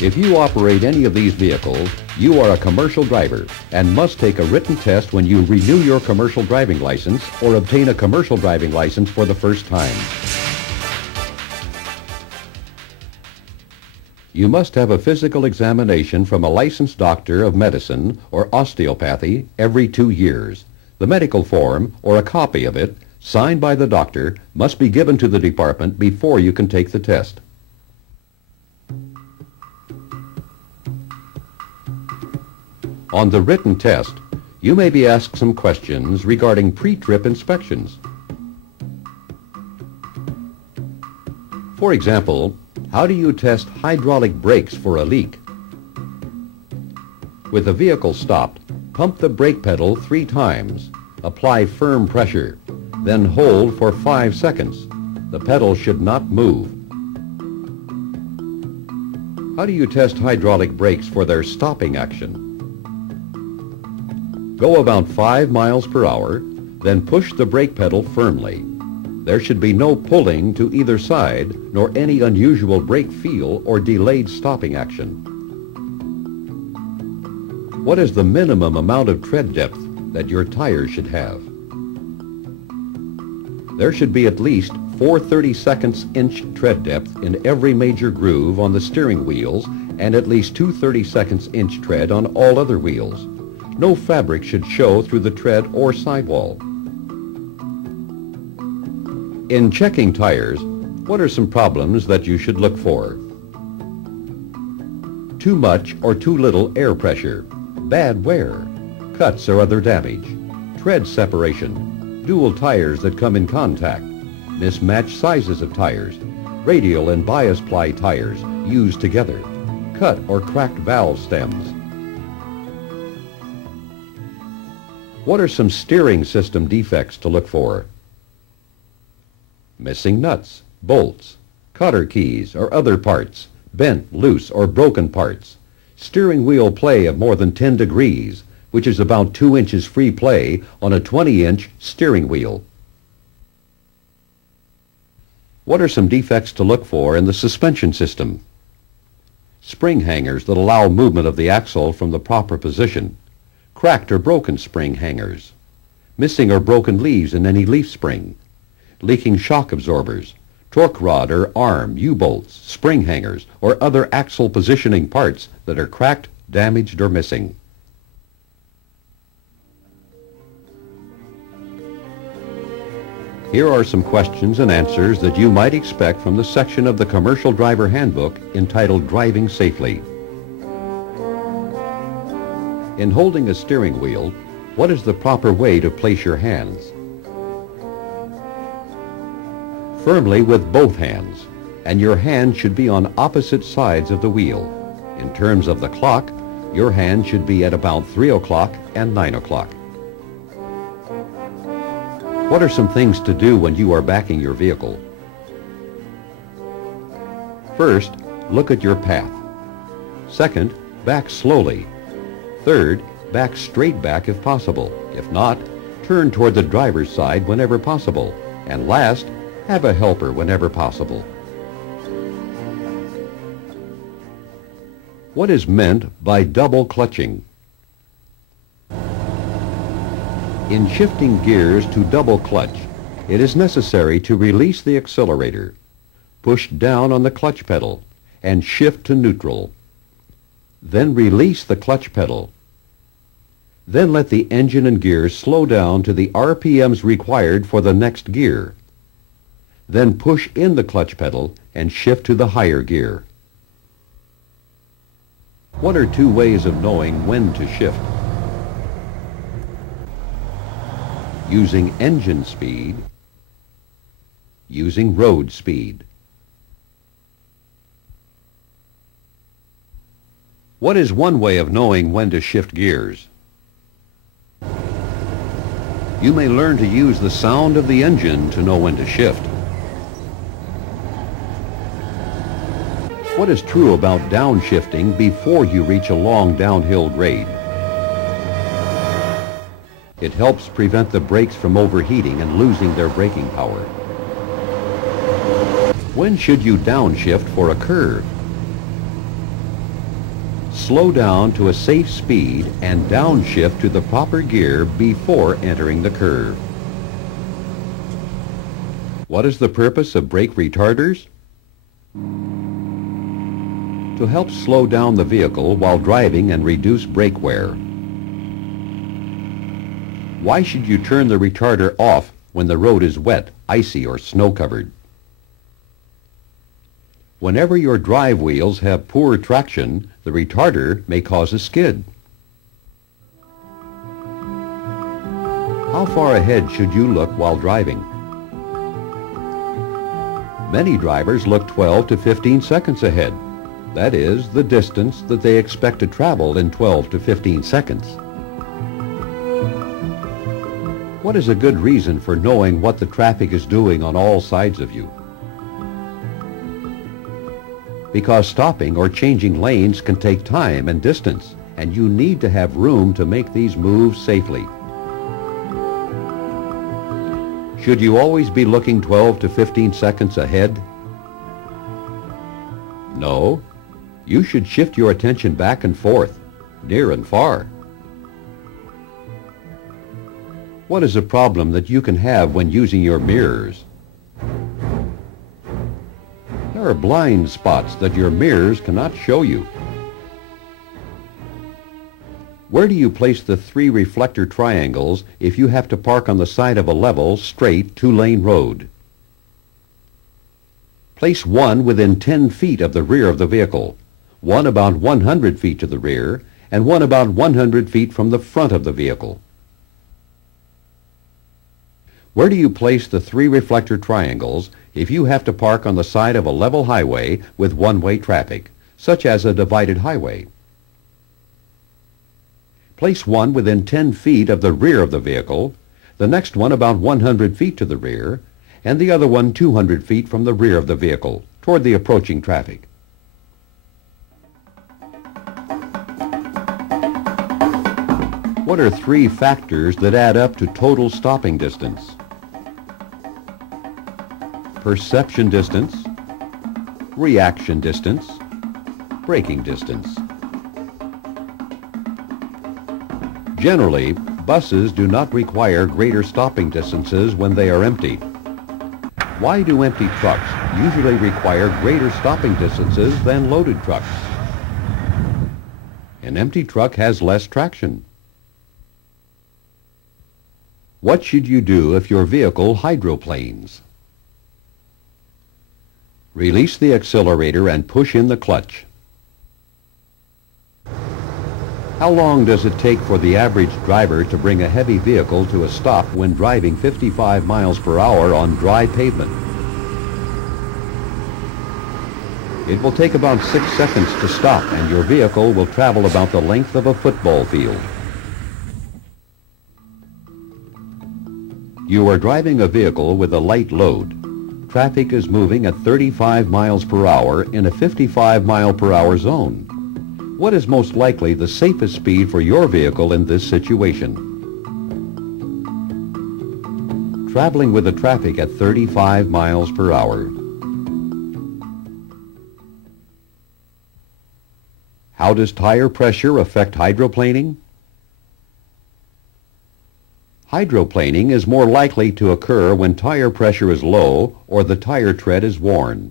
If you operate any of these vehicles, you are a commercial driver and must take a written test when you renew your commercial driving license or obtain a commercial driving license for the first time. You must have a physical examination from a licensed doctor of medicine or osteopathy every 2 years. The medical form, or a copy of it, signed by the doctor, must be given to the department before you can take the test. On the written test, you may be asked some questions regarding pre-trip inspections. For example, how do you test hydraulic brakes for a leak? With the vehicle stopped, pump the brake pedal 3 times. Apply firm pressure, then hold for 5 seconds. The pedal should not move. How do you test hydraulic brakes for their stopping action? Go about 5 miles per hour, then push the brake pedal firmly. There should be no pulling to either side, nor any unusual brake feel or delayed stopping action. What is the minimum amount of tread depth that your tires should have? There should be at least 4 32 inch tread depth in every major groove on the steering wheels and at least 2 32 inch tread on all other wheels. No fabric should show through the tread or sidewall. In checking tires, what are some problems that you should look for? Too much or too little air pressure, bad wear, cuts or other damage, tread separation, dual tires that come in contact, mismatched sizes of tires, radial and bias ply tires used together, cut or cracked valve stems. What are some steering system defects to look for? Missing nuts, bolts, cotter keys or other parts, bent, loose, or broken parts, steering wheel play of more than 10 degrees, which is about 2 inches free play on a 20-inch steering wheel. What are some defects to look for in the suspension system? Spring hangers that allow movement of the axle from the proper position, cracked or broken spring hangers, missing or broken leaves in any leaf spring, leaking shock absorbers, torque rod or arm, U-bolts, spring hangers, or other axle positioning parts that are cracked, damaged, or missing. Here are some questions and answers that you might expect from the section of the Commercial Driver Handbook entitled Driving Safely. In holding a steering wheel, what is the proper way to place your hands? Firmly with both hands, and your hand should be on opposite sides of the wheel. In terms of the clock, your hand should be at about 3 o'clock and 9 o'clock. What are some things to do when you are backing your vehicle? First, look at your path. Second, back slowly. Third, back straight back if possible. If not, turn toward the driver's side whenever possible. And last, have a helper whenever possible. What is meant by double clutching? In shifting gears to double clutch, it is necessary to release the accelerator, push down on the clutch pedal, and shift to neutral. Then release the clutch pedal. Then let the engine and gears slow down to the RPMs required for the next gear. Then push in the clutch pedal and shift to the higher gear. What are 2 ways of knowing when to shift? Using engine speed, using road speed. What is one way of knowing when to shift gears? You may learn to use the sound of the engine to know when to shift. What is true about downshifting before you reach a long downhill grade? It helps prevent the brakes from overheating and losing their braking power. When should you downshift for a curve? slow down to a safe speed and downshift to the proper gear before entering the curve. What is the purpose of brake retarders? To help slow down the vehicle while driving and reduce brake wear. Why should you turn the retarder off when the road is wet, icy, or snow-covered? Whenever your drive wheels have poor traction, the retarder may cause a skid. How far ahead should you look while driving? Many drivers look 12 to 15 seconds ahead. That is, the distance that they expect to travel in 12 to 15 seconds. What is a good reason for knowing what the traffic is doing on all sides of you? Because stopping or changing lanes can take time and distance, and you need to have room to make these moves safely. Should you always be looking 12 to 15 seconds ahead? No. You should shift your attention back and forth, near and far. What is a problem that you can have when using your mirrors? There are blind spots that your mirrors cannot show you. Where do you place the 3 reflector triangles if you have to park on the side of a level, straight, 2-lane road? Place one within 10 feet of the rear of the vehicle, one about 100 feet to the rear, and one about 100 feet from the front of the vehicle. Where do you place the 3 reflector triangles if you have to park on the side of a level highway with one-way traffic, such as a divided highway? Place one within 10 feet of the rear of the vehicle, the next one about 100 feet to the rear, and the other one 200 feet from the rear of the vehicle, toward the approaching traffic. What are 3 factors that add up to total stopping distance? Perception distance, reaction distance, braking distance. Generally, buses do not require greater stopping distances when they are empty. Why do empty trucks usually require greater stopping distances than loaded trucks? An empty truck has less traction. What should you do if your vehicle hydroplanes? Release the accelerator and push in the clutch. How long does it take for the average driver to bring a heavy vehicle to a stop when driving 55 miles per hour on dry pavement? It will take about 6 seconds to stop, and your vehicle will travel about the length of a football field. You are driving a vehicle with a light load. Traffic is moving at 35 miles per hour in a 55 mile per hour zone. What is most likely the safest speed for your vehicle in this situation? Traveling with the traffic at 35 miles per hour. How does tire pressure affect hydroplaning? Hydroplaning is more likely to occur when tire pressure is low or the tire tread is worn.